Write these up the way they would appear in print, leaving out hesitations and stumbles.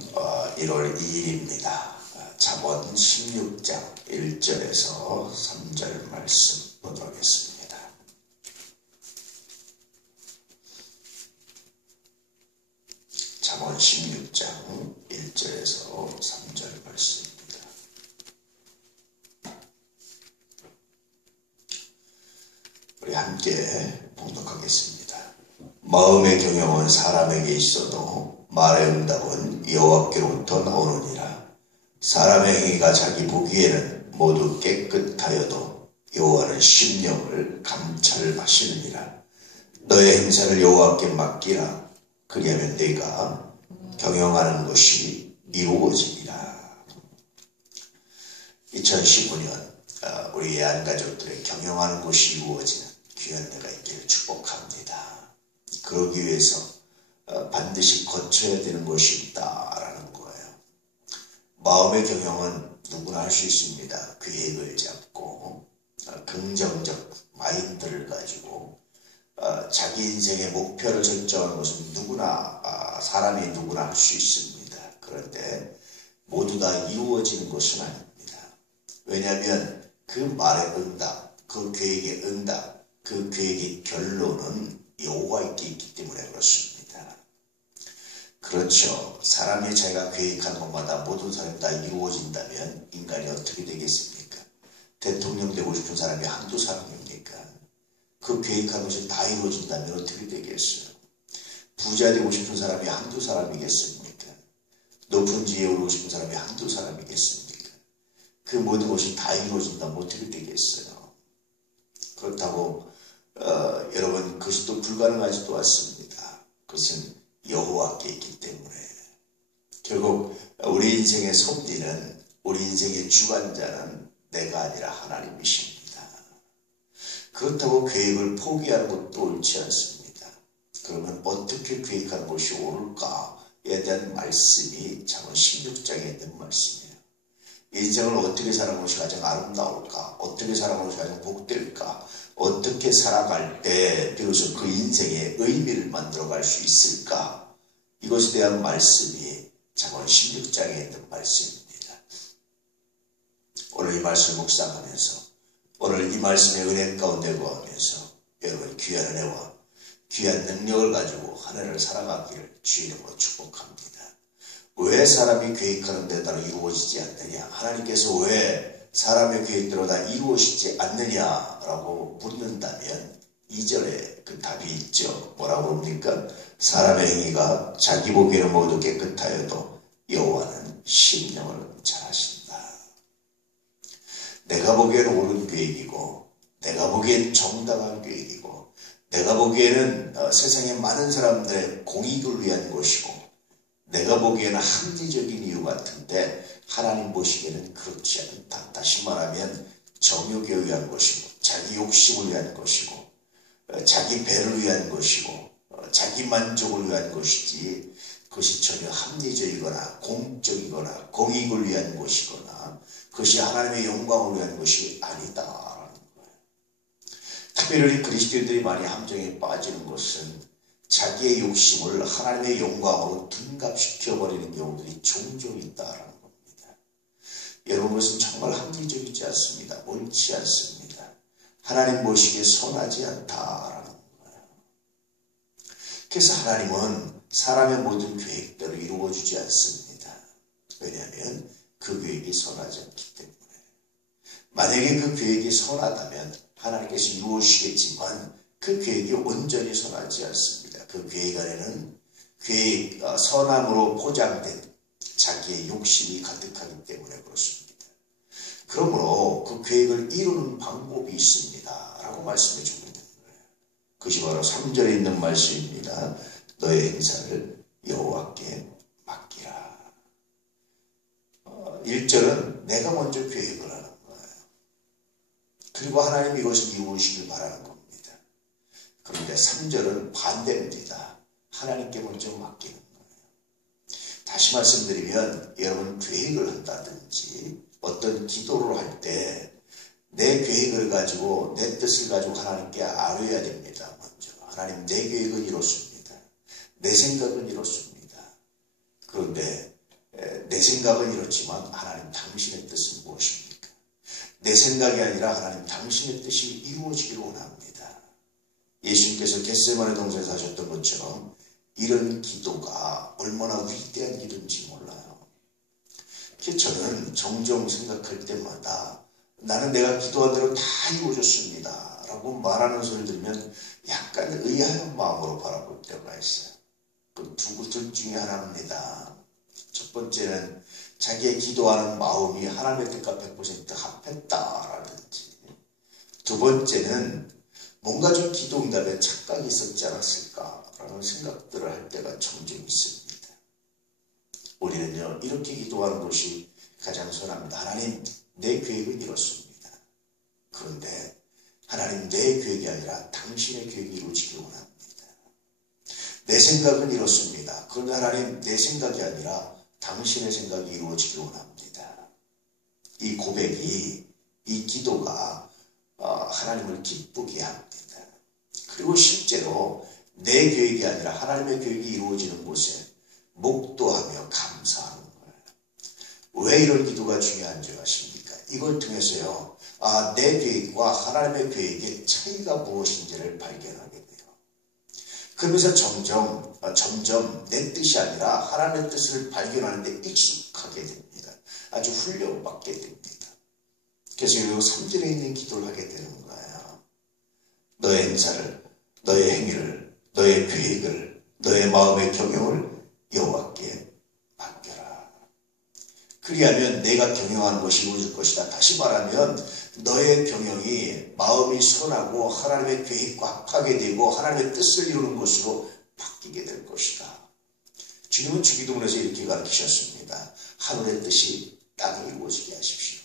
1월 2일입니다. 잠언 16장 1절에서 3절 말씀 보도록 하겠습니다. 잠언 16장 1절에서 3절 말씀입니다. 우리 함께 봉독하겠습니다. 마음의 경영은 사람에게 있어도 말의 응답은 여호와께로부터 나오느니라. 사람의 행위가 자기 보기에는 모두 깨끗하여도 여호와는 심령을 감찰하시느니라. 너의 행사를 여호와께 맡기라. 그리하면 네가 경영하는 것이 이루어지리라. 2015년 우리 애안가족들의 경영하는 것이 이루어지는 귀한 해가 있기를 축복합니다. 그러기 위해서 반드시 거쳐야 되는 것이 있다라는 거예요. 마음의 경영은 누구나 할 수 있습니다. 계획을 잡고 긍정적 마인드를 가지고 자기 인생의 목표를 설정하는 것은 사람이 누구나 할 수 있습니다. 그런데 모두 다 이루어지는 것은 아닙니다. 왜냐하면 그 말의 응답, 그 계획의 응답, 그 계획의 결론은 여호와께 있기 때문에 그렇습니다. 그렇죠. 사람이 자기가 계획한 것마다 모든 사람이 다 이루어진다면 인간이 어떻게 되겠습니까? 대통령 되고 싶은 사람이 한두 사람입니까? 그 계획한 것이 다 이루어진다면 어떻게 되겠어요? 부자 되고 싶은 사람이 한두 사람이겠습니까? 높은 지혜에 오르고 싶은 사람이 한두 사람이겠습니까? 그 모든 것이 다 이루어진다면 어떻게 되겠어요? 그렇다고 여러분, 그것이 또 불가능하지도 않습니다. 그것은 여호와께 있기 때문에 결국 우리 인생의 섭리는, 우리 인생의 주관자는 내가 아니라 하나님이십니다. 그렇다고 계획을 포기하는 것도 옳지 않습니다. 그러면 어떻게 계획하는 것이 옳을까에 대한 말씀이 잠언 16장에 있는 말씀이에요. 인생을 어떻게 사는 것이 가장 아름다울까? 어떻게 사는 것이 가장 복될까? 어떻게 살아갈 때 비로소 그 인생의 의미를 만들어갈 수 있을까? 이것에 대한 말씀이 잠언 16장에 있는 말씀입니다. 오늘 이 말씀을 묵상하면서, 오늘 이 말씀의 은혜 가운데 거하면서 여러분 귀한 은혜와 귀한 능력을 가지고 한 해를 살아가기를 주의 이름으로 축복합니다. 왜 사람이 계획하는 데 따라 이루어지지 않느냐? 하나님께서 왜 사람의 계획대로 다 이루어지지 않느냐라고 묻는다면 2절에 그 답이 있죠. 뭐라고 합니까? 사람의 행위가 자기 보기에는 모두 깨끗하여도 여호와는 심령을 잘하신다. 내가 보기에는 옳은 계획이고, 내가 보기엔 정당한 계획이고, 내가 보기에는 세상의 많은 사람들의 공익을 위한 것이고, 내가 보기에는 합리적인 이유 같은데 하나님 보시기에는 그렇지 않다. 다시 말하면 정욕에 의한 것이고, 자기 욕심을 위한 것이고, 자기 배를 위한 것이고, 자기 만족을 위한 것이지 그것이 전혀 합리적이거나 공적이거나 공익을 위한 것이거나 그것이 하나님의 영광을 위한 것이 아니다라는 거예요. 특별히 그리스도인들이 많이 함정에 빠지는 것은 자기의 욕심을 하나님의 영광으로 둔갑시켜버리는 경우들이 종종 있다라는 겁니다. 여러분, 그것은 정말 합리적이지 않습니다. 옳지 않습니다. 하나님 보시기에 선하지 않다라는 거예요. 그래서 하나님은 사람의 모든 계획대로 이루어주지 않습니다. 왜냐하면 그 계획이 선하지 않기 때문에. 만약에 그 계획이 선하다면 하나님께서 이루어주시겠지만 그 계획이 온전히 선하지 않습니다. 그 계획 안에는 선함으로 포장된 자기의 욕심이 가득하기 때문에 그렇습니다. 그러므로 그 계획을 이루는 방법이 있습니다. 라고 말씀해 주고 있는 거예요. 그것이 바로 3절에 있는 말씀입니다. 너의 행사를 여호와께 맡기라. 1절은 내가 먼저 계획을 하는 거예요. 그리고 하나님이 이것을 이루시길 바라는 겁니다. 그런데 3절은 반대입니다. 하나님께 먼저 맡기는 거예요. 다시 말씀드리면 여러분 계획을 한다든지 어떤 기도를 할 때 내 계획을 가지고 내 뜻을 가지고 하나님께 아뢰어야 됩니다. 먼저 하나님, 내 계획은 이렇습니다. 내 생각은 이렇습니다. 그런데 내 생각은 이렇지만 하나님 당신의 뜻은 무엇입니까? 내 생각이 아니라 하나님 당신의 뜻이 이루어지기를 원합니다. 예수님께서 겟세마네 동산에서 하셨던 것처럼 이런 기도가 얼마나 위대한 기도인지 몰라요. 저는 종종 생각할 때마다 나는 내가 기도한 대로 다 이루어졌습니다 라고 말하는 소리를 들으면 약간 의아한 마음으로 바라볼 때가 있어요. 그 둘 중에 하나입니다. 첫 번째는 자기의 기도하는 마음이 하나님의 뜻과 100% 합했다라든지, 두 번째는 뭔가 좀 기도 응답에 착각이 있었지 않았을까라는 생각들을 할 때가 종종 있습니다. 우리는요, 이렇게 기도하는 것이 가장 선합니다. 하나님, 내 계획은 이렇습니다. 그런데 하나님, 내 계획이 아니라 당신의 계획이 이루어지길 원합니다. 내 생각은 이렇습니다. 그런데 하나님, 내 생각이 아니라 당신의 생각이 이루어지길 원합니다. 이 고백이, 이 기도가 하나님을 기쁘게 합니다. 그리고 실제로 내 계획이 아니라 하나님의 계획이 이루어지는 곳에 목도하며 감사하는 거예요. 왜 이런 기도가 중요한 줄 아십니까? 이걸 통해서요, 내 계획과 하나님의 계획의 차이가 무엇인지를 발견하게 돼요. 그러면서 점점 내 뜻이 아니라 하나님의 뜻을 발견하는 데 익숙하게 됩니다. 아주 훈련받게 됩니다. 그래서 이 3절에 있는 기도를 하게 되는 거예요. 너의 행사를, 너의 행위를, 너의 계획을, 너의 마음의 경영을 여호와께 맡겨라. 그리하면 내가 경영하는 것이 이루어질 것이다. 다시 말하면 너의 경영이 마음이 선하고 하나님의 계획과 합하게 되고 하나님의 뜻을 이루는 것으로 바뀌게 될 것이다. 주님은 주기도문에서 이렇게 가르치셨습니다. 하늘의 뜻이 땅에 이루어지게 하십시오.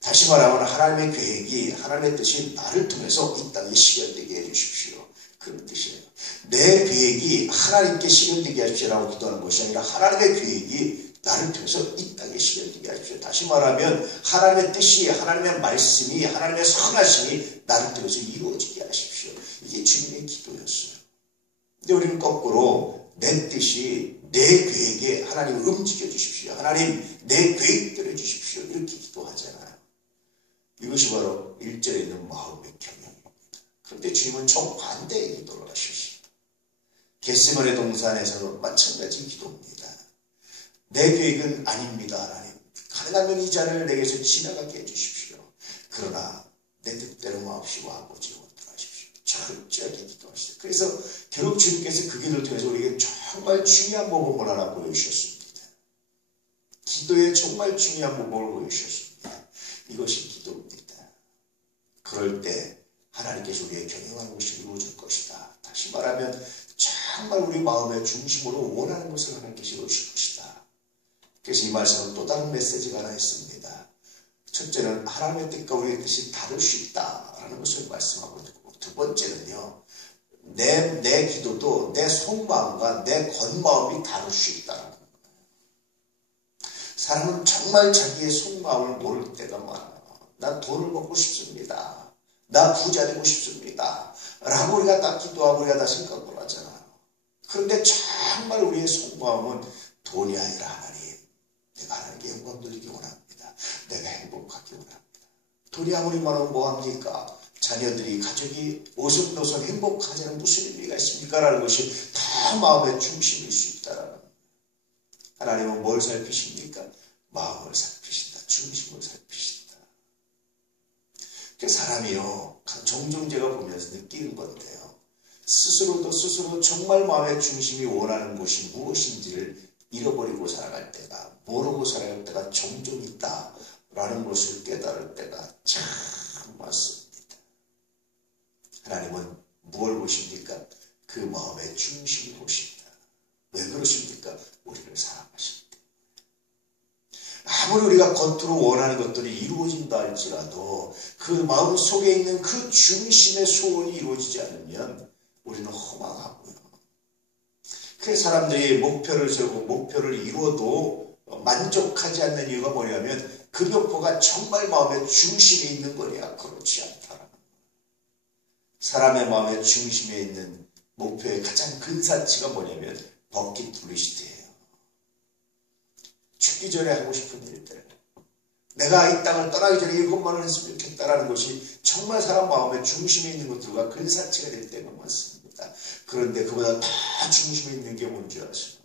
다시 말하면 하나님의 계획이, 하나님의 뜻이 나를 통해서 이 땅에 실현되게 해주십시오. 그런 뜻이에요. 내 계획이 하나님께 실현되게 하십시오라고 기도하는 것이 아니라 하나님의 계획이 나를 통해서 이 땅에 실현되게 하십시오. 다시 말하면 하나님의 뜻이, 하나님의 말씀이, 하나님의 선하심이 나를 통해서 이루어지게 하십시오. 이게 주님의 기도였어요. 근데 우리는 거꾸로 내 뜻이, 내 계획에 하나님을 움직여 주십시오. 하나님, 내 계획대로 해주십시오. 이렇게 기도하잖아요. 이것이 바로 1절에 있는 마음의 경영입니다. 그런데 주님은 정반대의 기도를 하셨어요. 겟세마네 동산에서 마찬가지 기도입니다. 내 계획은 아닙니다, 하나님. 가능하면 이 잔을 내게서 지나가게 해주십시오. 그러나 내 뜻대로 마옵시고 아버지 원하십시오. 철저하게 기도하시죠. 그래서 결국 주님께서 그 기도를 통해서 우리에게 정말 중요한 모범을 하나 보여주셨습니다. 기도에 정말 중요한 모범을 보여주셨습니다. 이것이 기도입니다. 그럴 때 하나님께서 우리의 경영하는 것이 이루어질 것이다. 다시 말하면 정말 우리 마음의 중심으로 원하는 것을 하나님께서 이루어질 것이다. 그래서 이 말씀은 또 다른 메시지가 하나 있습니다. 첫째는 하나님의 뜻과 우리의 뜻이 다를 수 있다라는 것을 말씀하고 있고, 두 번째는요, 내 기도도 내 속마음과 내 겉마음이 다를 수 있다는 거예요. 사람은 정말 자기의 속마음을 모를 때가 많아요. 난 돈을 먹고 싶습니다. 나 부자 되고 싶습니다. 라고 우리가 딱 기도하고 우리가 다 생각을 하잖아요. 그런데 정말 우리의 속마음은 돈이 아니라 하나님, 내가 하나님께 영광 돌리기 원합니다. 내가 행복하기 원합니다. 돈이 아무리 많으면 뭐합니까? 자녀들이, 가족이 오손도손 행복하자는 무슨 의미가 있습니까? 라는 것이 다 마음의 중심일 수 있다라는 거예요. 하나님은 뭘 살피십니까? 마음을 살피신다. 중심을 살피신다. 사람이요, 종종 제가 보면서 느끼는 건데요, 스스로 정말 마음의 중심이 원하는 것이 무엇인지를 잃어버리고 살아갈 때가, 모르고 살아갈 때가 종종 있다라는 것을 깨달을 때가 참 많습니다. 하나님은 무엇을 보십니까? 그 마음의 중심을 보십니다. 왜 그러십니까? 우리를 사랑하십니다. 아무리 우리가 겉으로 원하는 것들이 이루어진다 할지라도 그 마음 속에 있는 그 중심의 소원이 이루어지지 않으면 우리는 허망하고요. 그 사람들이 목표를 세우고 목표를 이루어도 만족하지 않는 이유가 뭐냐면 그 목표가 정말 마음의 중심에 있는 거냐? 그렇지 않다라는 거예요. 사람의 마음의 중심에 있는 목표의 가장 근사치가 뭐냐면 버킷리스트예요. 죽기 전에 하고 싶은 일들, 내가 이 땅을 떠나기 전에 이것만을 했으면 좋겠다라는 것이 정말 사람 마음의 중심에 있는 것들과 근사치가 될 때가 많습니다. 그런데 그보다 더 중심에 있는 게 뭔지 아세요?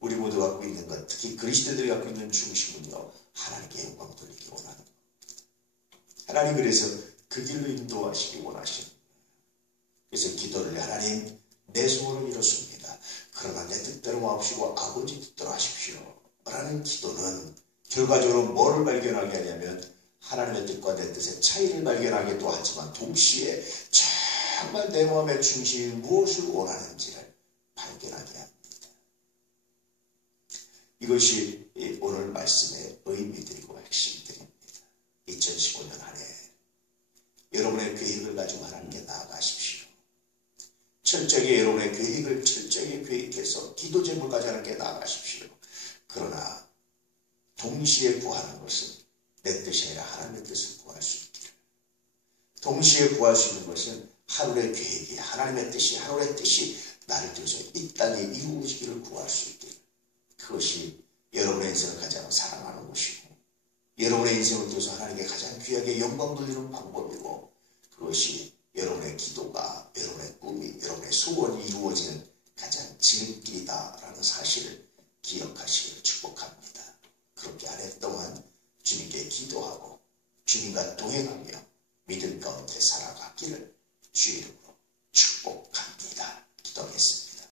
우리 모두 갖고 있는 것, 특히 그리스도인들이 갖고 있는 중심은요, 하나님께 영광 돌리기 원하는 것. 하나님 그래서 그 길로 인도하시기 원하시는 거예요. 그래서 기도를 하나님 내 소원을 이뤘습니다. 그러나 내 뜻대로 마옵시고 아버지 뜻대로 하십시오. 라는 기도는 결과적으로 뭐를 발견하게 하냐면 하나님의 뜻과 내 뜻의 차이를 발견하기도 하지만 동시에 정말 내 마음의 중심이 무엇을 원하는지를 발견하게 합니다. 이것이 오늘 말씀의 의미들이고 핵심들입니다. 2015년 한 해 여러분의 계획을 가지고 하나님께 나아가십시오. 철저하게 여러분의 계획을 철저하게 계획해서 기도 제목까지 하나님께 나아가십시오. 그러나 동시에 구하는 것은 내 뜻이 아니라 하나님의 뜻을 구할 수 있기를. 동시에 구할 수 있는 것은 하늘의 계획이, 하나님의 뜻이, 하늘의 뜻이 나를 통해서 이 땅에 이루어지기를 구할 수 있기를. 그것이 여러분의 인생을 가장 사랑하는 것이고 여러분의 인생을 통해서 하나님께 가장 귀하게 영광 돌리는 방법이고 그것이 여러분의 기도가, 여러분의 꿈이, 여러분의 소원이 이루어지는 가장 지름길이다라는 사실을 기억하시기를 축복합니다. 그렇게 한 해 동안 주님께 기도하고 주님과 동행하며 믿음 가운데 살아가기를 주의 이름으로 축복합니다. 기도하겠습니다.